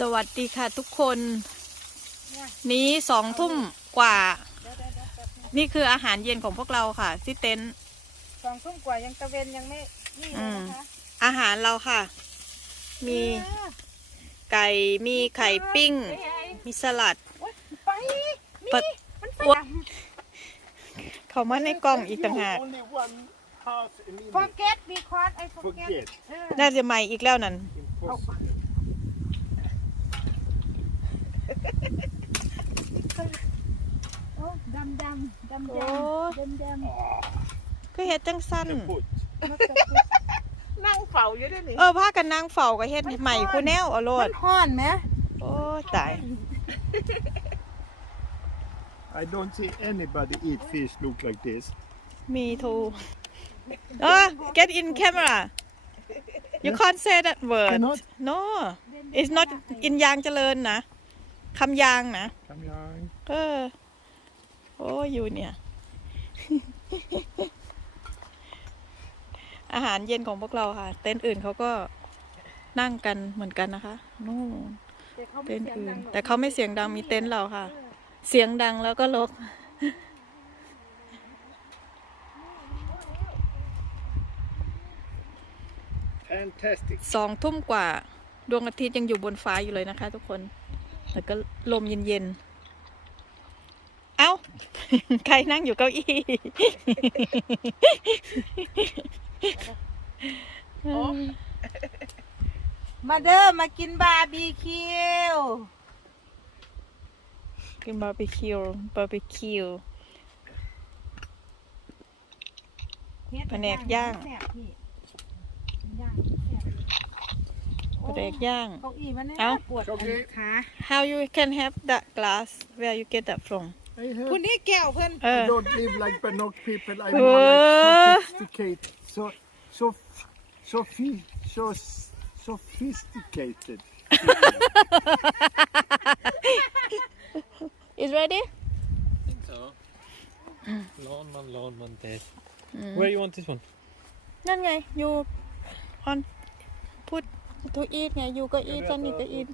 สวัสดีค่ะทุกคน นี้สองทุ่มกว่า นี่คืออาหารเย็นของพวกเราค่ะ ที่เต็นท์สองทุ่มกว่ายังตะเวนยังไม่นี่เลยนะคะอาหารเราค่ะ มีไก่มีไข่ปิ้ง มีสลัดโอ๊ยไปปะนี่มันอ๊ะเขามาในกล่องอีกต่างหาก Only one house in India. forget because I forget Forget. เออน่าจะใหม่อีกแล้วนั่น Impossible. โอ้ดำดำดำโอ้ดำดำดำก็เฮ็ดจังสั้น The foot. นั่งเฝ้าอยู่ด้วยนี่เออพากันนางเฝ้าก็เฮ็ดใหม่คูแนวเอาโลมัดนห้อนไหมโอ้ตาย I don't see anybody eat fish look like this. มีทูเออ get in camera you can't say that word Cannot? no it's not in ยางเจริญนะ คำยางนะ Come on. เออโอ้อยู่เนี่ย อาหารเย็นของพวกเราค่ะ เต็นท์อื่นเขาก็นั่งกันเหมือนกันนะคะนู่นเต็นท์อื่น แต่เขาไม่เสียงดังมีเต็นท์เราค่ะ เสียงดังแล้วก็ลก Fantastic. สองทุ่มกว่าดวงอาทิตย์ยังอยู่บนฟ้าอยู่เลยนะคะ ทุกคน แต่ก็ลมเย็นๆ เอ้า ใครนั่งอยู่เก้าอี้มาเด้อมากินบาร์บีคิว กินบาร์บีคิว บาร์บีคิวแผนกย่าง แซ่บพี่ย่างแซ่บ ปลาแดกย่าง เก้าอี้มันเนี่ย เอ้า ปวด โอเค ขา How you can have that glass where you get that from I, have, คุณนี่แก้วเพิ่น เอ I อ don't live like Bannock people. I'm Uh. more like sophisticated. So, so, so, so sophisticated. is ready think so. Lawn man, lawn man test. Where you want this one? นั่นไง you on put to eat ไง you ก็ eat กันนี่ก็ eat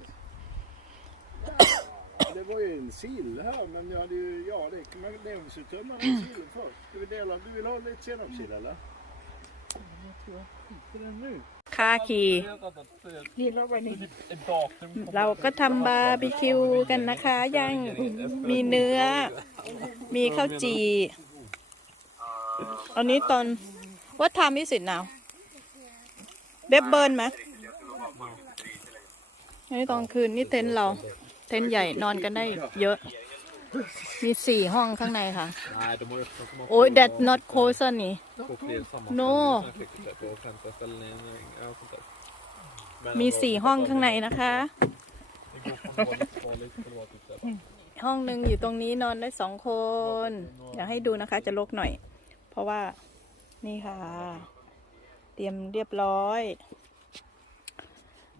Det var ju en sill här, men jag hade ju, ja det kan man det så tömma den sillen först. Ska vi dela, du vill ha lite senapssill eller? Inte den nu. ค่าขี่นี่รถไว้นี่เราก็ทำบาร์บีคิวกันนะคะย่างมีเนื้อ มีข้าวจี่อันนี้ตอน what time is it now เบบเบิร์นไหม อันนี้ตอนคืนนี่เต็นท์เรา เต็นท์ใหญ่นอนกันได้เยอะ มีสี่ห้องข้างในค่ะ โอ้ย that not cozy นี่ på fler samma No. ställen. Jag fick det på femte ställen. Ja, sånt där. Men มีสี่ห้องข้างในนะคะ ห้องหนึ่งอยู่ตรงนี้นอนได้สองคน อยากให้ดูนะคะจะลกหน่อย เพราะว่านี่ค่ะ เตรียมเรียบร้อย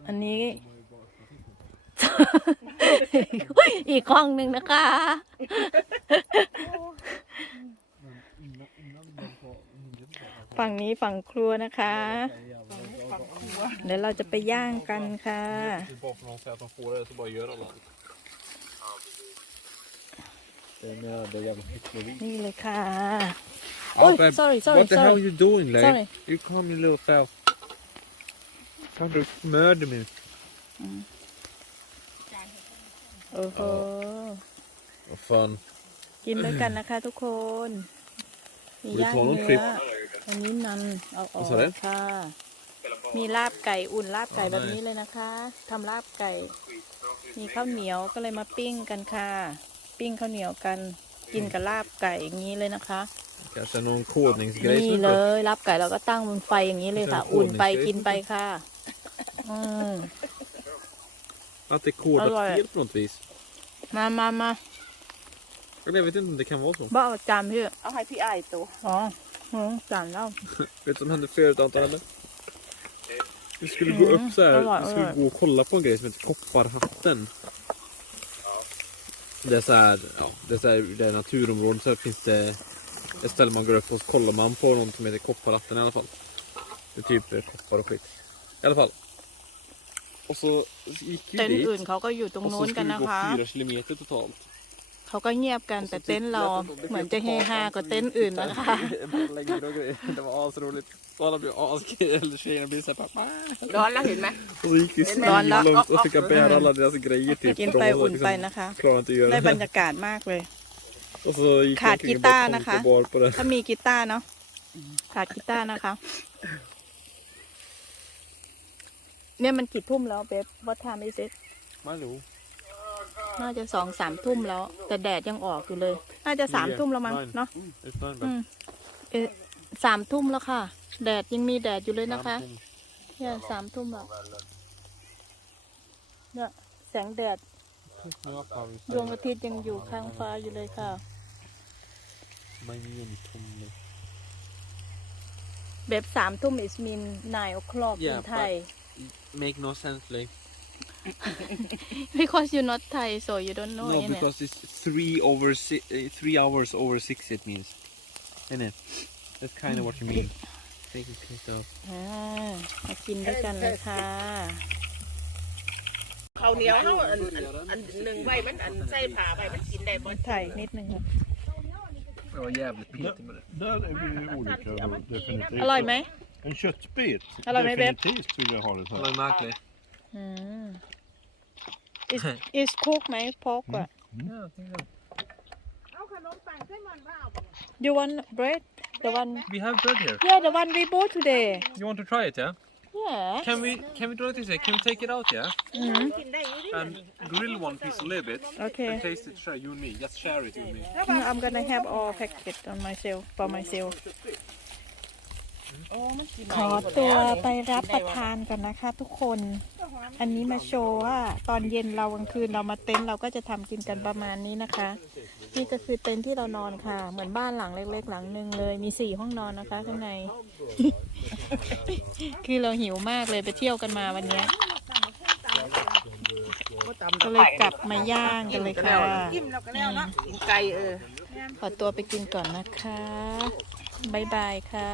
อันนี้ อีกห้องหนึ่งนะคะ ฝั่งนี้ฝั่งครัวนะคะ เดี๋ยวเราจะไปย่างกันค่ะ Det är bara för någon säger att de får det så bara gör alla. Det är med det jävla hyckleri. นี่เลยค่ะ โอ้ย sorry sorry What the hell sorry are you doing, Leif? Sorry. You come, you little fell. Kan du mörda mig? โอ้โห Vad fan. กินด้วยกันนะคะทุกคนมีย่าง Vill du ta någon เนื้ klipp? ออันนี้นันเอาออก Vad sa du? ค่ะ มีลาบไก่อุ่นลาบไก่แบบนี้เลยนะคะทำลาบไก่ มีข้าวเหนียวก็เลยมาปิ้งกันค่ะ ปิ้งข้าวเหนียวกันกินกับลาบไก่อย่างนี้เลยนะคะ Kanske någon kodningsgrej นี่ som เล är uppe. ยลาบไก่เราก็ตั้งบนไฟอย่างนี้เลยค่ะเป็นอุ่นไปโคตรกินไปค่ะ อืม Att det är kodat ja, fel på något vis. Men mamma. Jag vet inte om det kan vara så. Bara jam ju. Ja, här till aj då. Ja, hon stannar. Vet du vad som hände förut Anton eller? Vi skulle gå upp mm, så här. Vi skulle gå och kolla på en grej som heter Kopparhatten. Det är så här, ja, det är så här, det är naturområden så här finns det ett ställe man går upp och så kollar man på något som heter Kopparhatten i alla fall. Det är typ koppar och skit. I alla fall. เต็นท์ dit. อื่นเขาก็อยู่ตรง Och นู้ så นกัน skulle vi นะ gå คะ fyra kilometer totalt. เขาก็เงียบกันแต่เต็นท์เราเหมือนจะเฮฮากว่าเต็นท์อื่นนะคะ Bara längre och grejer. Det var asroligt. Och alla blev asgrejer. Eller tjejerna blev såhär pappa. ร้อนแล้วเห็นไหม Och så gick vi Dagen la- långt och fick jag bära alla deras grejer typ. กิน De ไป var อุ่นไป liksom, นะคะ klarade inte att ได้ göra บรร det. ยากาศมากเลย Och så gick ขาด jag omkring och กีตาร์ bara นะคะ konkade bar på det. ถ้ามีกีตาร์เนาะขาดกีตาร์นะคะ เนี่ยมันกี่ทุ่มแล้วเบบวัดทามไอซิ Malou. น่าจะสองสามทุ่มแล้ว แต่แดดยังออกอยู่เลย น่าจะสามทุ่มแล้วมั้งเนาะ It's fine, อืมเอ๊ะสามทุ่มแล้วค่ะ แดดยังมีแดดอยู่เลยนะคะเนี่ยสามทุ่มแล้วเนี่ยแสงแดดดวงอาทิตย์ยังอยู่ข้างฟ้าอยู่เลยค่ะ Mein Tommy. แบบสามทุ่ม is mean nine o'clock in Yeah, Thai Make no sense like. because you not Thai so you don't know No, innit? because it's three over six, uh, three hours over six. It means, isn't it? That's kind of what you mean. Take a piece of. อ่ามากินด้วยกันเลยค่ะ เขาวเหนียวเขาอันอันอันหนึ่งใบมันอันใส่ผ้าใบมันกินได้บ่ ไทยนิดนึงค่ะ Det var jävligt petigt med det. Där är vi olika då, definitivt. อร่อยไหม En köttbit. Hallå, med Beb. Definitivt vill jag ha det här. Det var märkligt. อืม is is cook ไหมพอกอ่ะ เอาขนมปังใส่มันว่าเอา you want bread the one We have bread here. yeah the one we bought today You want to try it, yeah? yeah Can we can we do it this way? Can we take it out, yeah? อืม กินได้อยู่ดิ And grill one piece a little bit. okay And taste it, share you and me. Just share it, you and me. I'm gonna have all packet on myself for myself โอ้มันกิน ขอตัวไปรับประทานกันนะคะทุกคน อันนี้มาโชว์ว่าตอนเย็นเรากลางคืนเรามาเต็นท์เราก็จะทำกินกันประมาณนี้นะคะ นี่ก็คือเต็นท์ที่เรานอนค่ะ เหมือนบ้านหลังเล็ก ๆ หลังหนึ่งเลยมีสี่ห้องนอนนะคะข้างใน คือเราหิวมากเลยไปเที่ยวกันมาวันเนี้ยก็เลยกลับมาย่างกันเลยค่ะกินแล้วก็แล้วเนาะกินไก่เออขอตัวไปกินก่อนนะคะบ๊ายบายค่ะ